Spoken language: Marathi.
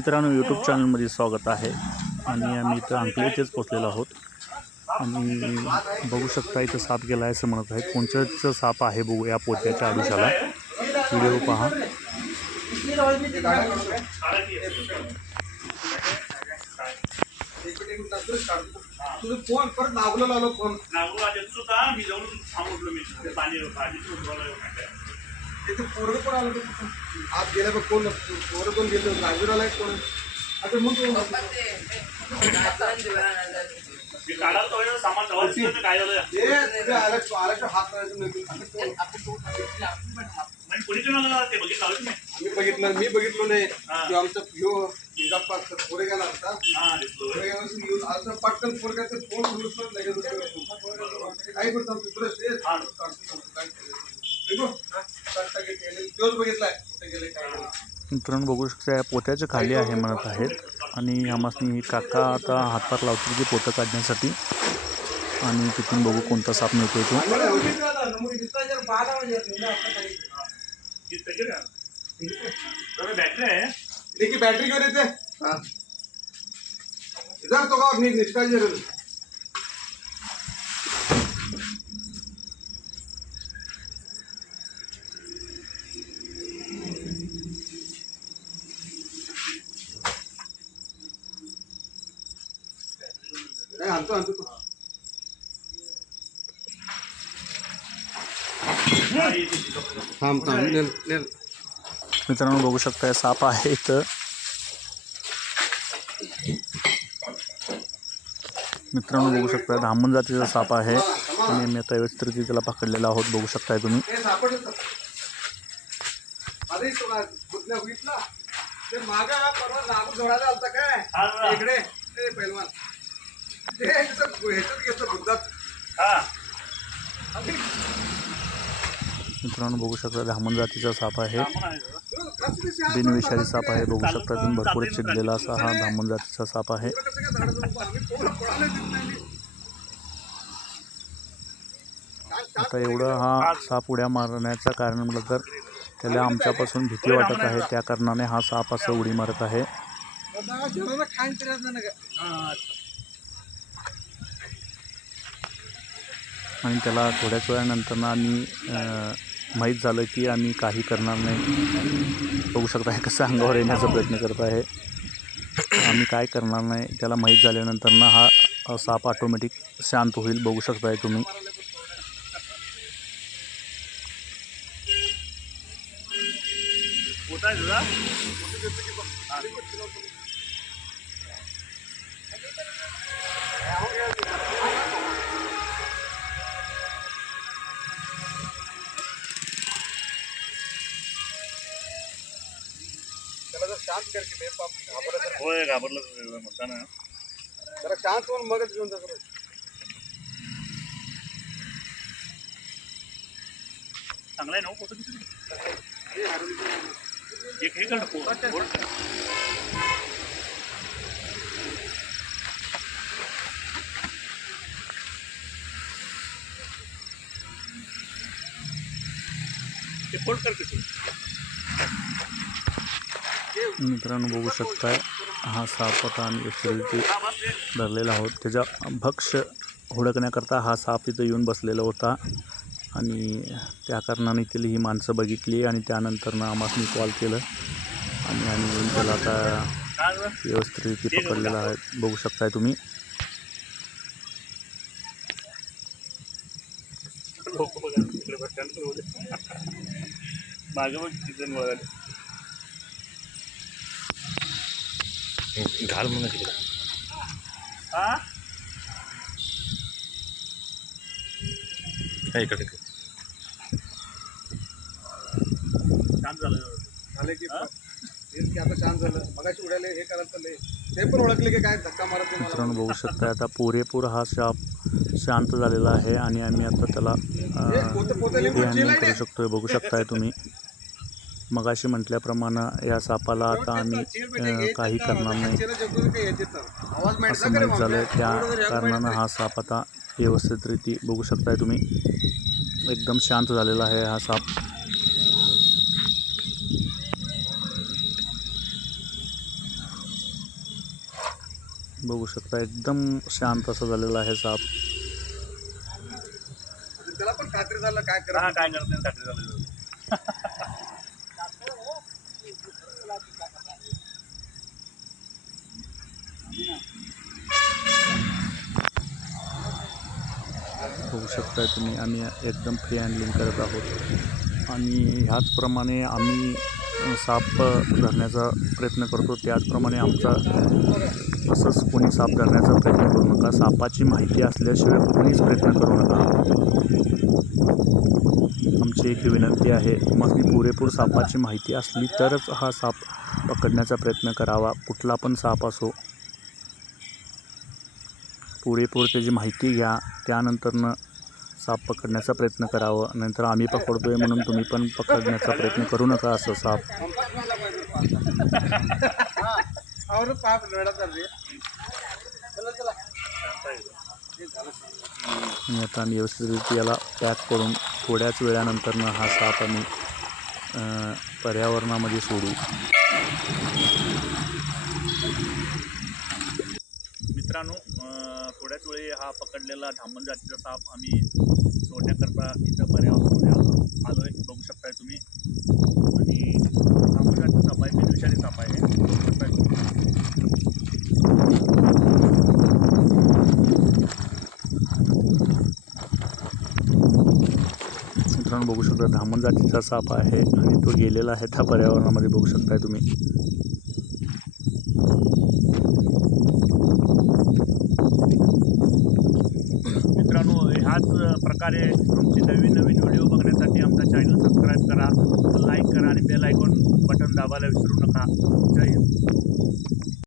मित्रांनो यूट्यूब चॅनलमध्ये स्वागत आहे. आणि आम्ही इथं अंकले इथेच पोचलेलो आहोत. आणि बघू शकता इथं साप गेला आहे असं म्हणत आहे कोणत्याचं साप आहे बघू या पोत्याच्या आयुष्याला व्हिडिओ पहा. फोन तिथे पोरग पण आलं होतं. आज गेल्या बघ कोण पोरं कोण गेलो राजूराला एक कोण आता मग की करायचं आम्ही बघितलं मी बघितलो नाही. तो आमचा ह्यो पोरे गेला होता. हा पोरे गेला पटकन फोन लगेच उचलून. काय करतो आमचं तुला ते हा. काय करायचं? देखो, हा, टाक-टाक एक गेले. तोच बघितलाय कुठे गेले काय गेले. मित्रांनो बघू शकता या पोत्याच्या खाली आहे म्हणत आहेत. आणि आम्हासनी काका आता हातपार लावतील की पोतं काढण्यासाठी. आणि तिथून बघू कोणता साप मिळतोय तो. मला बॅटरी आणतो आणतो तो. येते तिथं. थांब थांब नेल नेल. मित्रांनो बघू शकता साप आहे इथं. मित्रांनो बघू शकता धामण जातीचा साप आहे. आणि मी आता व्यवस्थित त्याला पकडलेला आहोत. बघू शकताय तुम्ही. हे मागा परवा नागू जोडायला आलता काय? हा. इकडे. ते पैलवान. मित्रांनो बघू शकता धामण जातीचा साप आहे. बिनविषारी साप आहे. बघू शकता तुम्ही भरपूर चिडलेला असा हा धामण जातीचा साप आहे. आता एवढं हा साप उड्या मारण्याचं कारण म्हटलं तर त्याला आमच्यापासून भीती वाटत आहे. त्या कारणाने हा साप असं उडी मारत आहे बाबा, जेवणाला खाईन तरी असं नाही का? हा. आणि त्याला थोड्याच वेळानंतर आम्ही माहीत झालं की आम्ही काही करणार नाही. बघू शकता हे कसं अंगावर येण्याचा प्रयत्न करत आहे. आम्ही काय करणार नाही त्याला माहीत झाल्यानंतर ना हा साप ऑटोमॅटिक शांत होईल बघू शकताय तुम्ही. होय घाबरलं म्हणताना जरा शांत होऊन मगच घेऊन जा खरं. चांगला आहे ना हो, फोटो दिसतो एक हे बोल. ते फोल्ड कर मित्रांनो बघू शकताय हा साप आता आम्ही व्यवस्थित ते. धरलेला आहोत. त्याच्या भक्ष हुडकण्याकरता हा साप इथं येऊन बसलेला होता आणि त्या कारणाने तिथली ही माणसं बघितली आणि त्यानंतरनं आम्हाला कॉल केलं आणि आम्ही येऊन त्याला आता व्यवस्थित पकडलेला आहे. बघू शकताय तुम्ही. मागे बघ घाल म्हणून तिकडे हा? हा, इकडे झालं झाले की तेच की आता शांत झालं. मगाशी उडाले हे करायला चालले. ते पण ओळखले की काय धक्का मारत नाही मला. मित्रांनो बघू शकताय आता पुरेपूर हा साप शांत झालेला आहे आणि आम्ही आता त्याला हे करू शकतोय. बघू शकताय तुम्ही. मगाशी म्हटल्याप्रमाणे या सापाला आता आम्ही काही करणार नाही. आवाज असं माहीत झालं त्या कारणानं हा साप आता व्यवस्थितरिती बघू शकताय तुम्ही. एकदम शांत झालेला आहे हा साप. बघू शकता एकदम शांत असा झालेला आहे साप. त्याला पण खात्री झालं काय करा हा काय करत काठी झालं बघू तुम्ही. आम्ही एकदम फ्री हँडलिंग करत आहोत. आणि ह्याचप्रमाणे आम्ही साप धरण्याचा प्रयत्न करतो. त्याचप्रमाणे आमचा असंच कोणी साप धरण्याचा प्रयत्न करू नका. सापाची माहिती असल्याशिवाय कोणीच प्रयत्न करू नका. आमची एक विनंती आहे मग मी पुरेपूर सापाची माहिती असली तरच हा साप पकडण्याचा प्रयत्न करावा. कुठला पण साप असो पुरेपूर त्याची माहिती घ्या. त्यानंतरनं साप पकडण्याचा प्रयत्न करावा. नंतर आम्ही पकडतोय म्हणून तुम्ही पण पकडण्याचा प्रयत्न करू नका असं साप. आणि आता आम्ही व्यवस्थित याला पॅक करून थोड्याच वेळानंतरनं हा साप आम्ही पर्यावरणामध्ये सोडू. मित्रांनो थोड्याच वेळी हा पकडलेला धामण जातीचा साप आम्ही सोडण्याकरता इथं पर्यावरणामध्ये आलो आलो आहे बघू शकताय तुम्ही. आणि धामण जातीचा साप आहे. विषारी साप आहे. बघू शकताय तुम्ही. बघू शकता धामण जातीचा साप आहे आणि तो गेलेला आहे त्या पर्यावरणामध्ये. बघू शकताय तुम्ही मित्रांनो ह्याच प्रकारे आमचे नवीन नवीन व्हिडिओ बघण्यासाठी आमचा चॅनल सबस्क्राईब करा लाईक करा आणि बेल आयकॉन बटन दाबायला विसरू नका. जय हिंद.